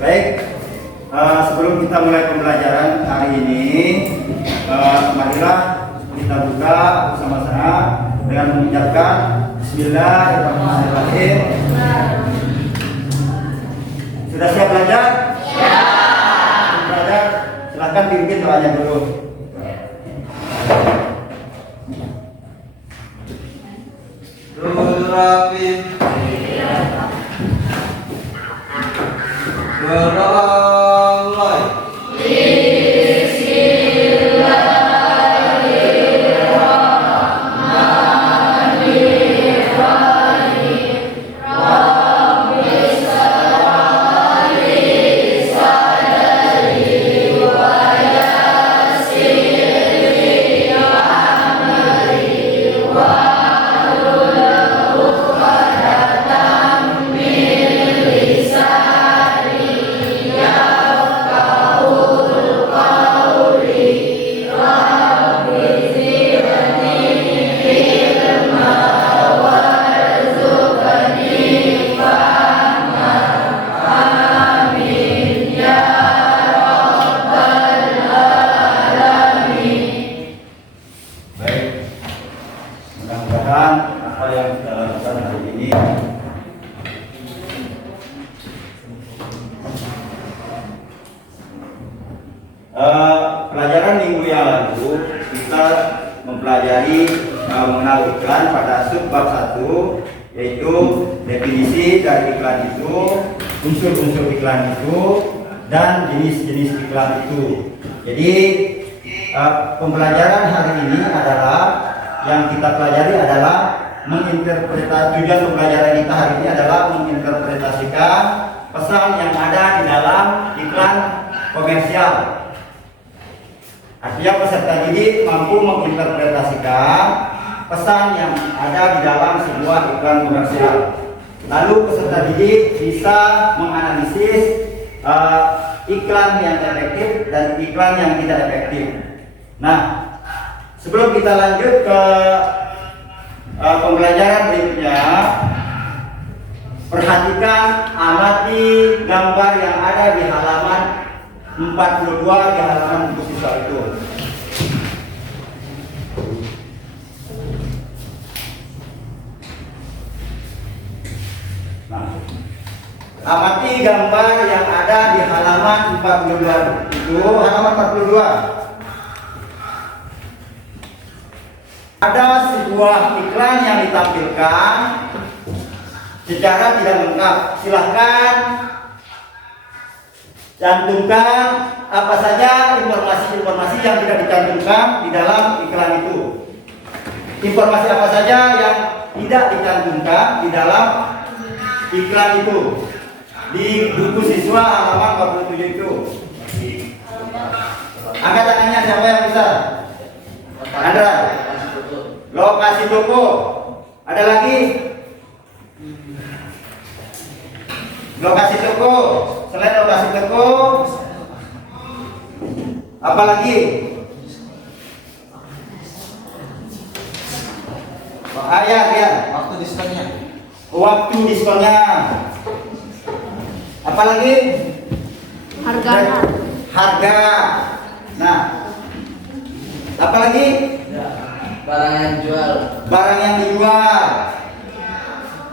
Baik, sebelum kita mulai pembelajaran hari ini, marilah kita buka bersama-sama dengan mengucapkan Bismillahirrahmanirrahim. Sudah siap belajar? Ya. Belajar, silahkan pimpin doanya dulu. Surapin Beralai pelajaran minggu yang lalu kita mempelajari mengenal iklan pada subbab 1, yaitu definisi dari iklan itu, unsur-unsur iklan itu, dan jenis-jenis iklan itu. Jadi pembelajaran hari ini adalah yang kita pelajari adalah tujuan pembelajaran kita hari ini adalah menginterpretasikan pesan yang ada di dalam iklan komersial. Artinya peserta didik mampu menginterpretasikan pesan yang ada di dalam sebuah iklan komersial. Lalu peserta didik bisa menganalisis iklan yang efektif dan iklan yang tidak efektif. Nah, sebelum kita lanjut ke pembelajaran berikutnya, perhatikan amati gambar yang ada di halaman 42 di halaman buku siswa itu. Nah, amati gambar yang ada di halaman 42 itu, halaman 42. Ada sebuah iklan yang ditampilkan secara tidak lengkap. Silahkan cantumkan apa saja informasi-informasi yang tidak dicantumkan di dalam iklan itu. Informasi apa saja yang tidak dicantumkan di dalam iklan itu. Di buku siswa halaman 47 itu. Angkat tangannya siapa yang bisa? Andra. Lokasi toko. Ada lagi? Lokasi toko. Selain lokasi toko, apa lagi? Ya. Waktu diskonnya. Waktu diskonnya. Apa lagi? Harga. Nah, apa lagi? Barang yang dijual.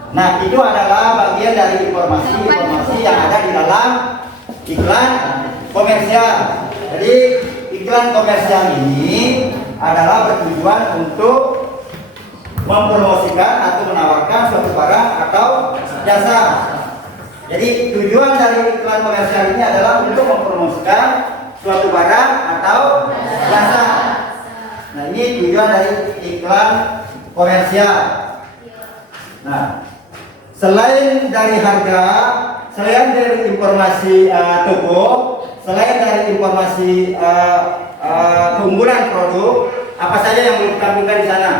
Nah, itu adalah bagian dari informasi yang ada di dalam iklan komersial. Jadi iklan komersial ini adalah bertujuan untuk mempromosikan atau menawarkan suatu barang atau jasa. Jadi tujuan dari iklan komersial ini adalah untuk mempromosikan suatu barang atau jasa. Nah, ini tujuan dari iklan komersial. Nah, selain dari harga, selain dari informasi toko, selain dari informasi keunggulan produk, apa saja yang ditampilkan di sana?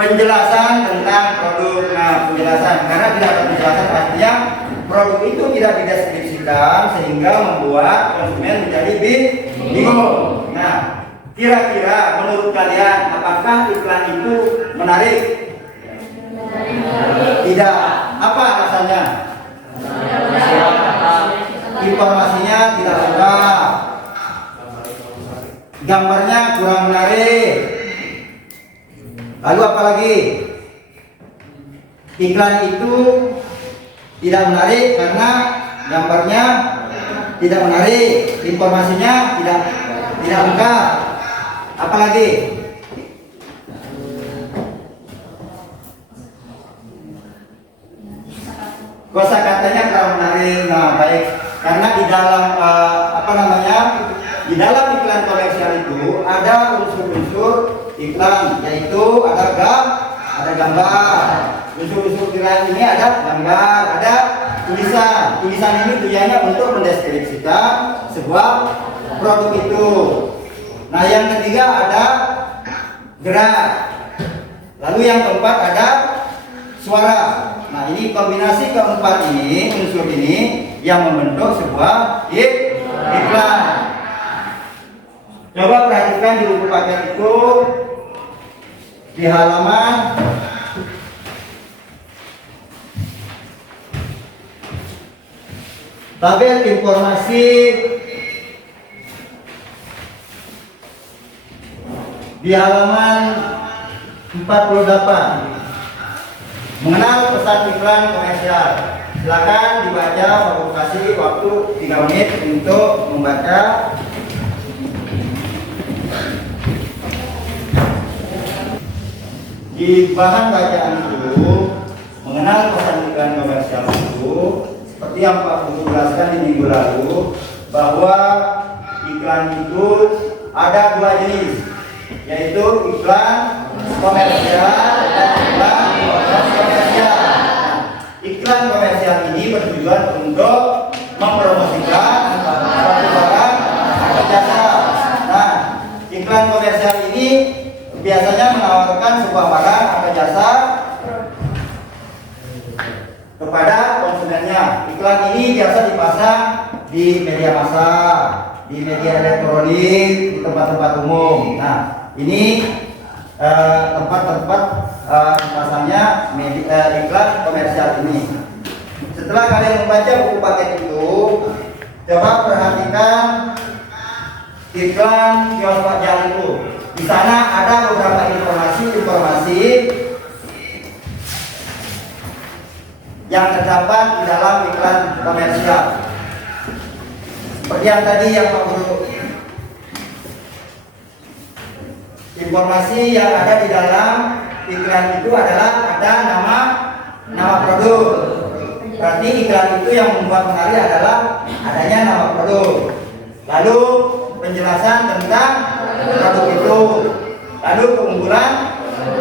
Penjelasan tentang produk. Nah, penjelasan, karena tidak ada penjelasan pastinya produk itu tidak dideskripsikan sehingga membuat konsumen menjadi bingung. Nah, Kira-kira menurut kalian apakah iklan itu menarik? Tidak. Apa alasannya? Informasinya tidak lengkap, gambarnya kurang menarik. Lalu apa lagi? Iklan itu tidak menarik karena gambarnya tidak menarik, informasinya tidak lengkap. Apalagi? Kosa katanya kurang menarik. Nah, baik. Karena di dalam di dalam iklan komersial itu ada unsur-unsur iklan, yaitu ada gambar. Unsur-unsur iklan ini ada gambar, ada tulisan. Tulisan ini tujuannya untuk mendeskripsikan sebuah produk itu. Nah, yang ketiga ada gerak. Lalu yang keempat ada suara. Nah, ini kombinasi keempat ini, unsur ini yang membentuk sebuah iklan. Coba perhatikan di buku paket itu di halaman tabel informasi di halaman 48. Mengenal pesan iklan komersial. Silakan dibaca, aku kasih waktu 3 menit untuk membaca. Di bahan bacaan itu, mengenal pesan iklan komersial itu, seperti yang Pak Guru jelaskan di minggu lalu, bahwa iklan itu ada 2 jenis, yaitu iklan komersial dan iklan komersial. Iklan komersial ini bertujuan untuk mempromosikan suatu barang atau jasa. Nah, iklan komersial ini biasanya menawarkan sebuah barang atau jasa kepada konsumennya. Iklan ini biasa dipasang di media massa, di media elektronik, di tempat-tempat umum. Nah, ini tempat-tempat pasangnya iklan komersial ini. Setelah kalian membaca buku paket itu, coba perhatikan iklan kios Pak Jalan itu. Di sana ada beberapa informasi yang terdapat di dalam iklan komersial. Seperti yang tadi yang Pak Guru, informasi yang ada di dalam iklan itu adalah ada nama produk. Berarti iklan itu yang membuat menarik adalah adanya nama produk. Lalu penjelasan tentang produk itu, lalu keunggulan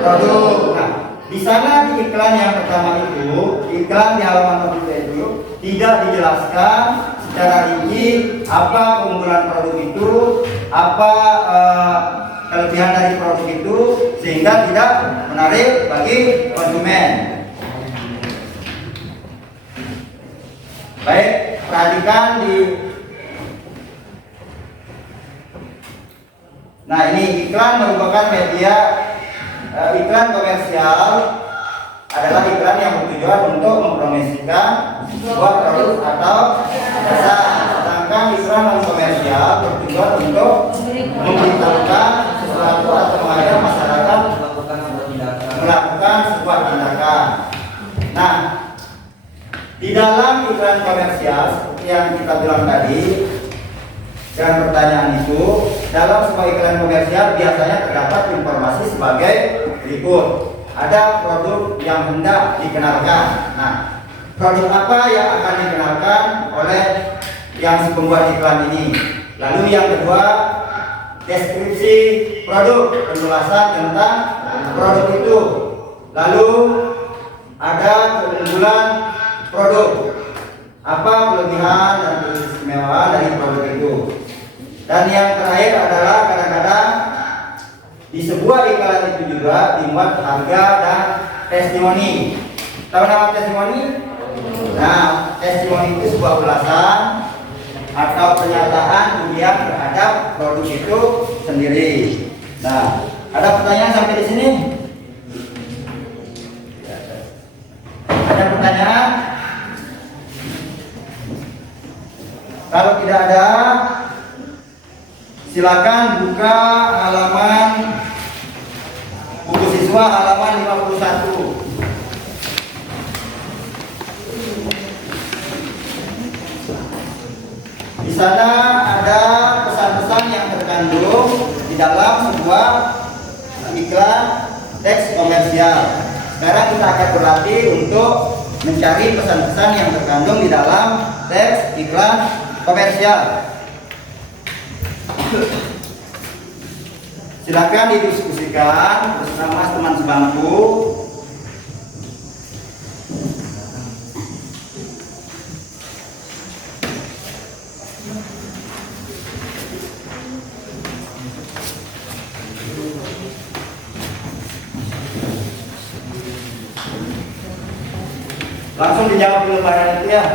produk. Nah, di sana di iklan yang pertama itu, iklan di halaman itu tidak dijelaskan secara rinci apa keunggulan produk itu, apa kelebihan dari produk itu, sehingga tidak menarik bagi konsumen. Baik, perhatikan di. Nah, ini iklan merupakan media iklan komersial adalah iklan yang bertujuan untuk mempromosikan sebuah produk atau jasa. Sedangkan iklan non komersial bertujuan untuk memberitahukan sesuatu atau mengajak masyarakat melakukan sebuah tindakan. Nah, di dalam iklan komersial seperti yang kita bilang tadi dan pertanyaan itu, dalam sebuah iklan komersial biasanya terdapat informasi sebagai berikut. Ada produk yang hendak dikenalkan. Nah, produk apa yang akan dikenalkan oleh yang pembuat iklan ini? Lalu yang kedua, deskripsi produk, penjelasan tentang produk itu. Lalu ada keunggulan produk, apa kelebihan dan keistimewaan dari produk itu. Dan yang terakhir adalah kadang-kadang di sebuah iklan itu juga dimuat harga dan testimoni. Tahu nama testimoni? Nah, testimoni itu sebuah ulasan atau pernyataan ilmiah terhadap produk itu sendiri. Nah, ada pertanyaan sampai di sini? Ada pertanyaan? Kalau tidak ada, silakan buka halaman buku siswa halaman 51. Di sana ada pesan-pesan yang terkandung di dalam sebuah iklan teks komersial. Sekarang kita akan berlatih untuk mencari pesan-pesan yang terkandung di dalam teks iklan komersial. Silakan didiskusikan bersama teman sebangku. Langsung dijawab dulu barang itu ya,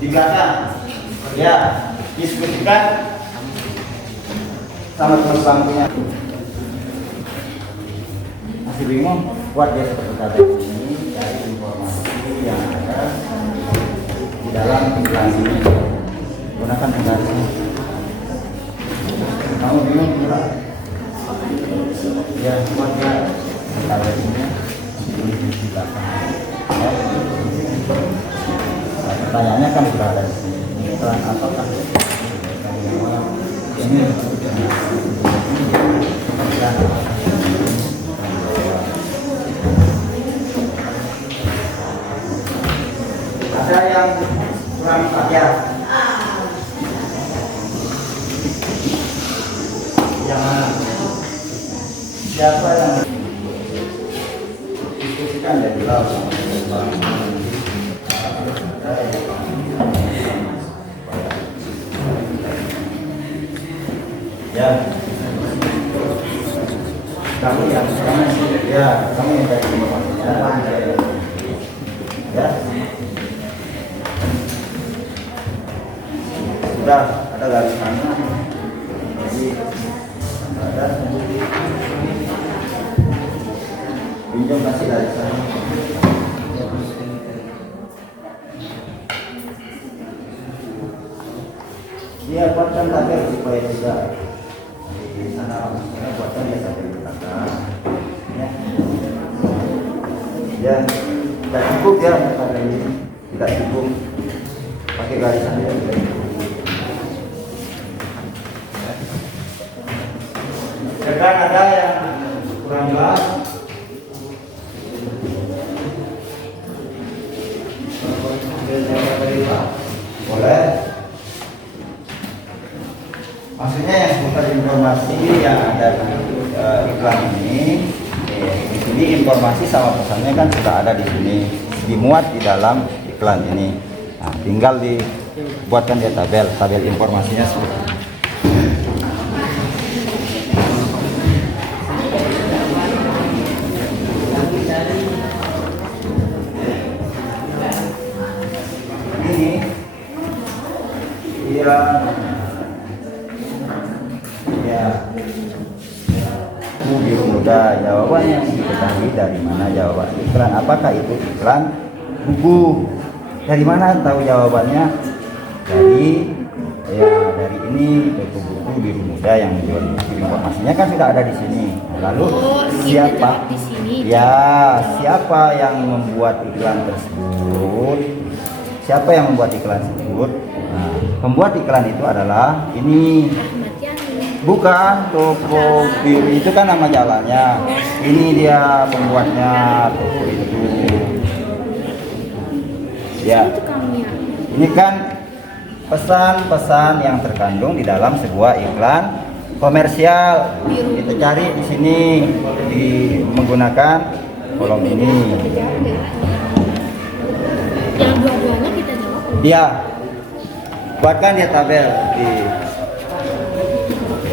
di belakang. Ya, diskusikan sama teman sebangkunya. Masih bingung? Buat dia seperti tadi ini dari informasi yang ada di dalam iklan ini. Gunakan penggarisnya. Kamu bingung juga? Ya, buat dia seperti ini di belakang. Ya. Nah, pertanyaannya kan sudah ada di sini. Iklan apakah ini ada yang kurang saja. Yang mana? Siapa yang diskusikan dari belakang? Ya, kamu yang dari informasinya. Ya, sudah ada garis mana? Jadi ada pinjam kasih dari sana. Dia buatkan tabel supaya juga di sana buatkan dia sampai di belakang. Ya, tidak cukup ya tabel ini, tidak cukup pakai garisan ya. Sekarang ada yang kurang jelas. Boleh. Maksudnya yang seputar informasi yang ada di iklan ini, di sini informasi sama pesannya kan sudah ada di sini, dimuat di dalam iklan ini. Nah, tinggal dibuatkan dia tabel informasinya seperti ini. Biru muda, jawabannya diketahui dari mana jawaban iklan? Apakah itu iklan buku? Dari mana tahu jawabannya? Dari ini buku biru muda yang menjual buku. Informasinya kan sudah ada di sini. Lalu siapa? Ya, siapa yang membuat iklan tersebut? Siapa yang membuat iklan tersebut? Nah, pembuat iklan itu adalah ini. Bukan toko biru itu kan nama jalannya. Ini dia pembuatnya toko itu. Ya. Ini kan pesan-pesan yang terkandung di dalam sebuah iklan komersial. Kita cari di sini menggunakan kolom ini. Yang dua-duanya kita jawab. Dia buatkan dia tabel di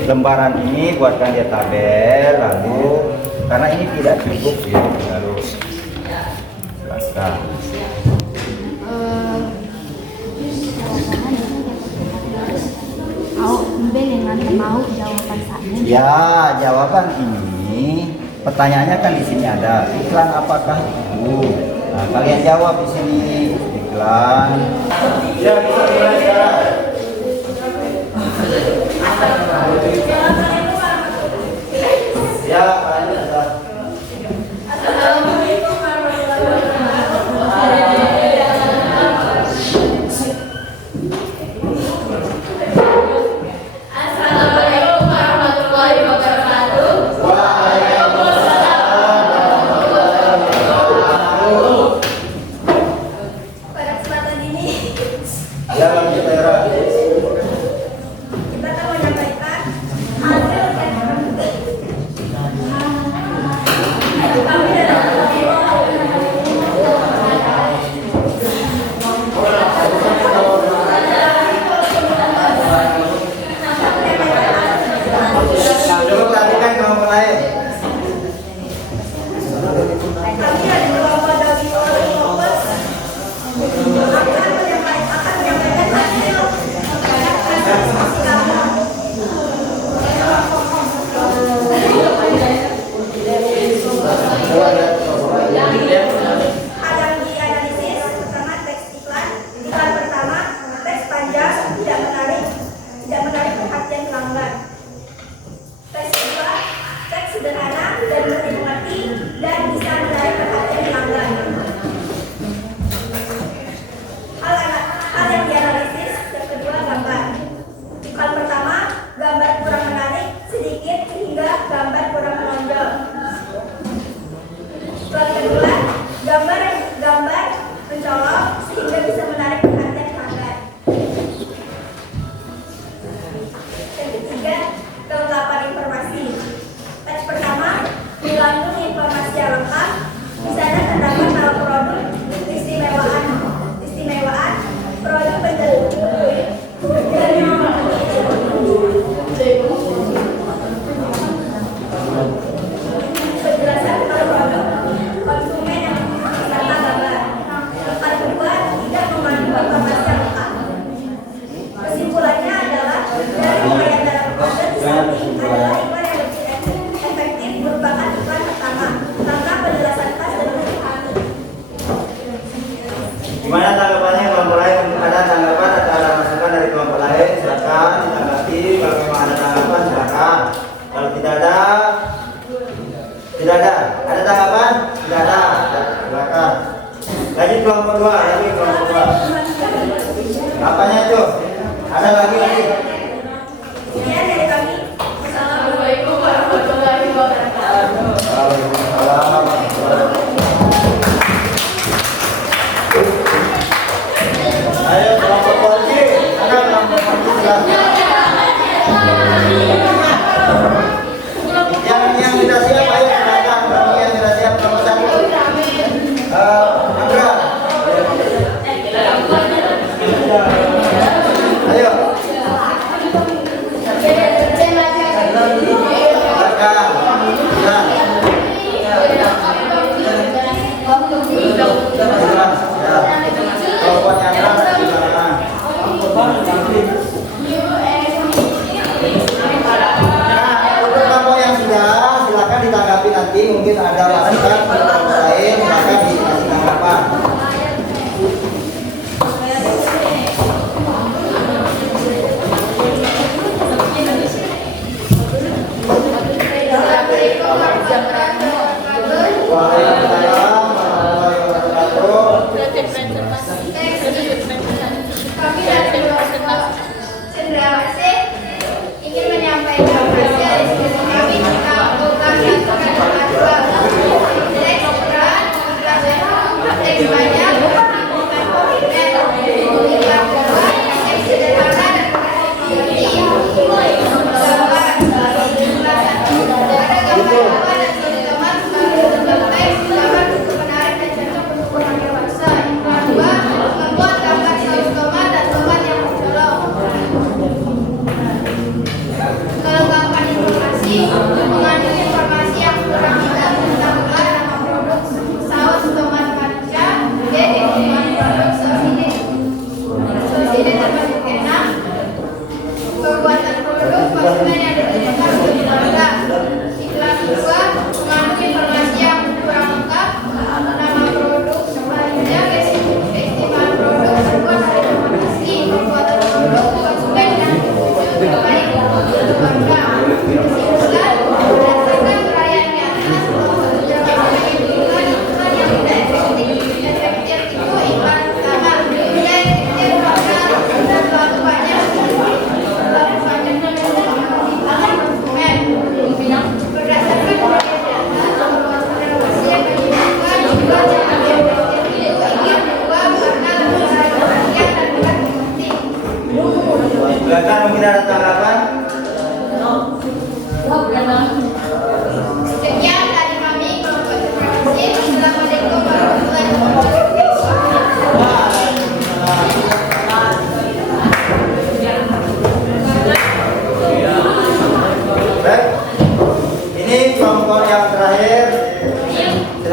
lembaran ini, buatkan dia tabel, lalu karena ini tidak cukup ya, lalu silakan. Ya, jawaban ini pertanyaannya kan di sini ada iklan apakah itu. Nah, kalian jawab di sini iklan. Ya, bisa mulai sekarang. Ya, lanjut. Assalamualaikum warahmatullahi wabarakatuh. Pada kesempatan ini Ya, lanjut Tera. kita akan menyampaikan hasil kami dalam Coba perhatikan kelompok lain. kami dari kelompok dari Fokus akan menyampaikan hasil ada dianalisis. Pertama, teks iklan. Iklan pertama, teks panjang, tidak menarik perhatian pelanggan. Teks kedua, teks sederhana dan mudah dimengerti dan bisa menarik perhatian pelanggan. Hal yang dianalisis. Yang kedua, gambar. Iklan pertama, gambar kurang menarik sedikit hingga gambar kurang menonjol. Iklan kedua, gambar mencolok sehingga bisa menarik perhatian pelanggan. Yang ketiga, kelengkapan informasi. Teks pertama mengandung informasi yang lengkap. Di sana terdapat nama produk, istimewaan, produk penjelasan tentang produk, konsumen yang serta gambar. Yang kedua, tidak mengandung informasi yang lengkap. Kesimpulannya adalah dari upaya dalam konten samping adalah iklan yang lebih efektif merupakan iklan pertama karena penjelasan pas dan sederhana. Gimana tanggapannya kelompok lain? Mungkin ada tanggapan atau ada masukan dari kelompok lain? Silakan ditanggapi. Kalau memang ada tanggapan, silakan. Kalau tidak ada, Ada tanggapan? Tidak ada. Silakan. Lanjut kelompok 2. Lagi kelompok 2. Apanya itu? Ada lagi? Sekian dari kami. Assalamualaikum warahmatullahi wabarakatuh. Waalaikumsalam. Ayo kelompok polisi. Ada kelompok polisi silakan. Yang sudah siap, ayo silakan. Bagi yang sudah siap nomor 1. Andra. Ayo.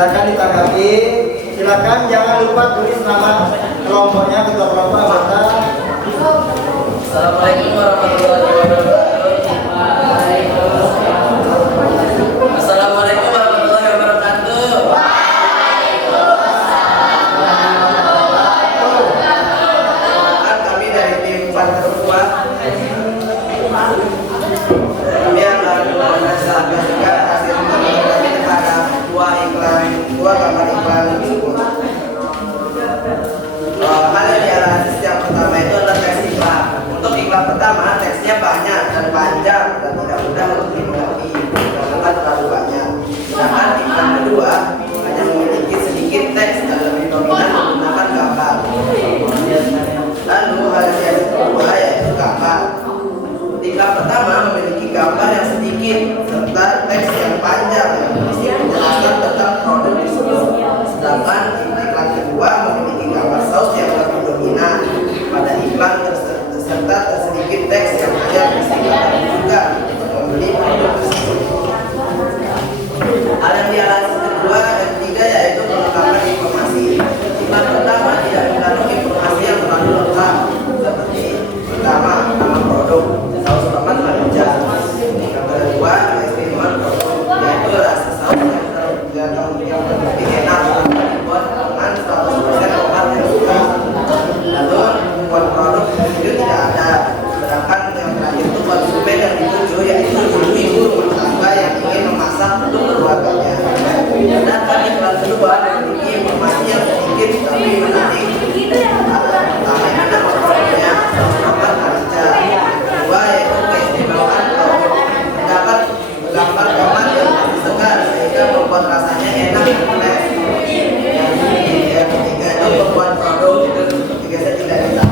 Silakan ditanggapi. Silakan jangan lupa tulis nama kelompoknya, ketua kelompok anggota. Assalamualaikum warahmatullahi wabarakatuh. Assalamualaikum warahmatullahi wabarakatuh. Kami dari tim Panterua. Kami akan menjelaskan hasil kami terhadap dua gambar iklan tersebut. Hal yang dianalisis yang pertama itu adalah teks iklan. Untuk iklan pertama, teksnya banyak dan panjang dan tidak mudah untuk dimengerti karena terlalu banyak. Sedangkan iklan kedua hanya memiliki sedikit teks dan lebih dominan menggunakan gambar. Lalu hal yang kedua yaitu gambar. Iklan pertama memiliki gambar yang sedikit serta teks yang panjang yang berisi penjelasan tentang produk tersebut. Sedangkan iklan kedua memiliki gambar saus yang lebih dominan pada iklan serta sedikit teks yang hanya berisi kata juga untuk membeli produk tersebut. Hal yang dianalisis kedua dan ketiga yaitu kelengkapan informasi. Iklan pertama tidak mengandung informasi yang terlalu lengkap seperti pertama nama produk, saus tomat marija. Yang kedua keistimewaan produk yaitu rasa saus yang lebih enak tanpa dibuat dengan 100% tomat yang suka. Lalu buat produk itu tidak ada. Sedangkan yang terakhir itu konsumen yang dituju yaitu ibu-ibu rumah tangga yang ingin memasak untuk keluarganya. Sedangkan iklan kedua memiliki informasi yang sedikit tapi menarik. Pertama itu nama produknya saus tomat marija. Kedua yaitu keistimewaan produk. Terdapat gambar tomat yang masih segar sehingga membuat rasanya enak dan fresh. Yang ketiga itu pembuat produk itu ketiga saya tidak bisa.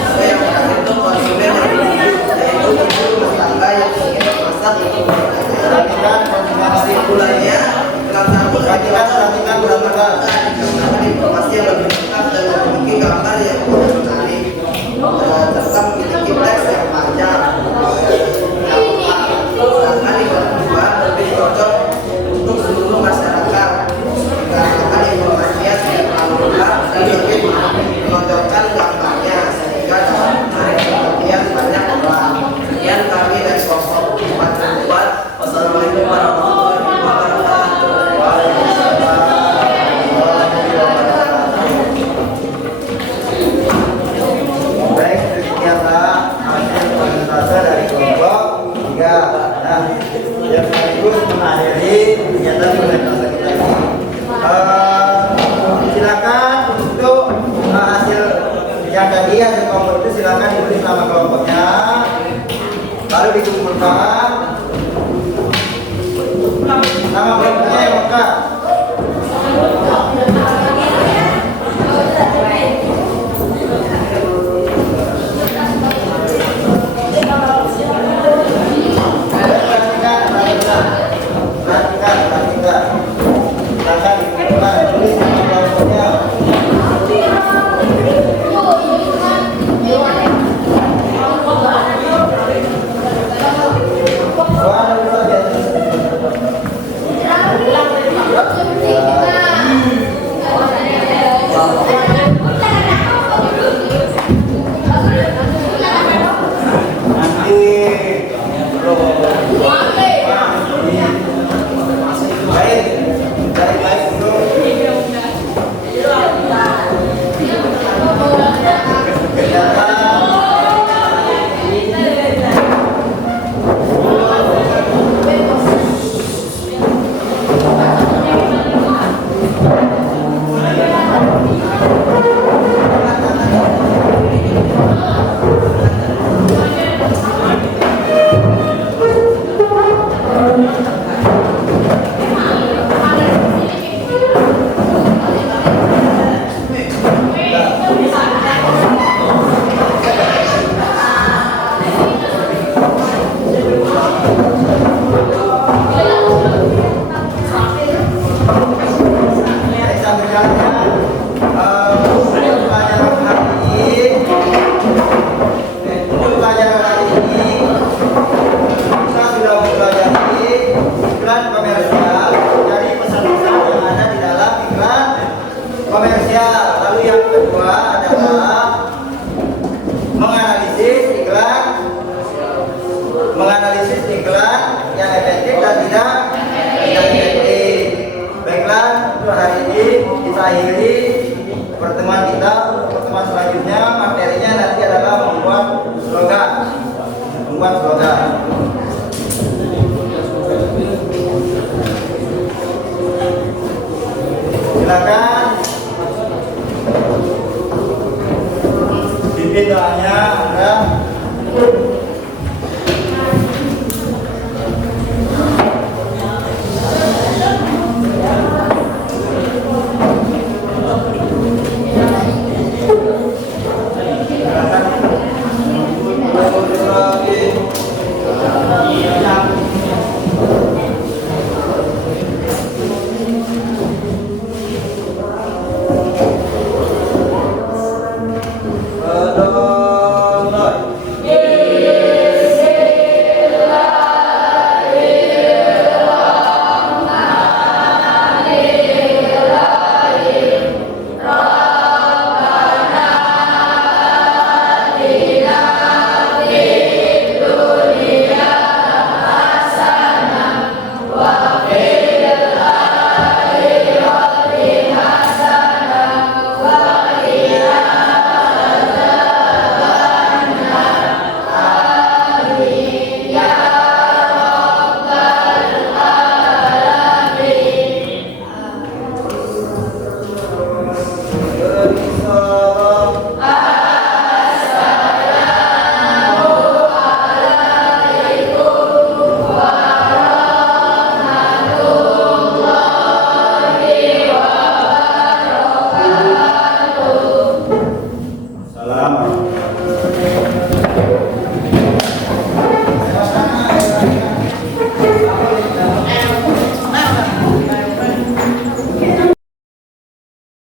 Lalu yang terakhir itu konsumen yang yaitu ibu rumah tangga yang ingin memasak untuk keluarganya. Kesimpulannya iklan satu perhatikan menggunakan informasi yang lebih lengkap dan memiliki gambar yang lebih menarik serta memiliki teks yang panjang. Sedangkan iklan kedua lebih cocok untuk seluruh masyarakat dikarenakan informasinya tidak terlalu lengkap dan lebih menonjolkan gambarnya sehingga dapat menarik perhatian banyak orang. Sekian kami dari kelompok Panterua. Wassalamualaikum warahmatullahi wabarakatuh. Baik, demikianlah hasil presentase dari kelompok 3. Nah, yang sekaligus mengakhiri kegiatan presentase kita ini. Silakan untuk hasil yang tadi hasil kelompok itu silakan ditulis nama kelompoknya, lalu dikumpulkan nama kelompoknya yang lengkap. untuk hari ini kita akhiri pertemuan kita. Pertemuan selanjutnya materinya nanti adalah membuat slogan. Membuat slogan. Silakan pimpin doanya Anda.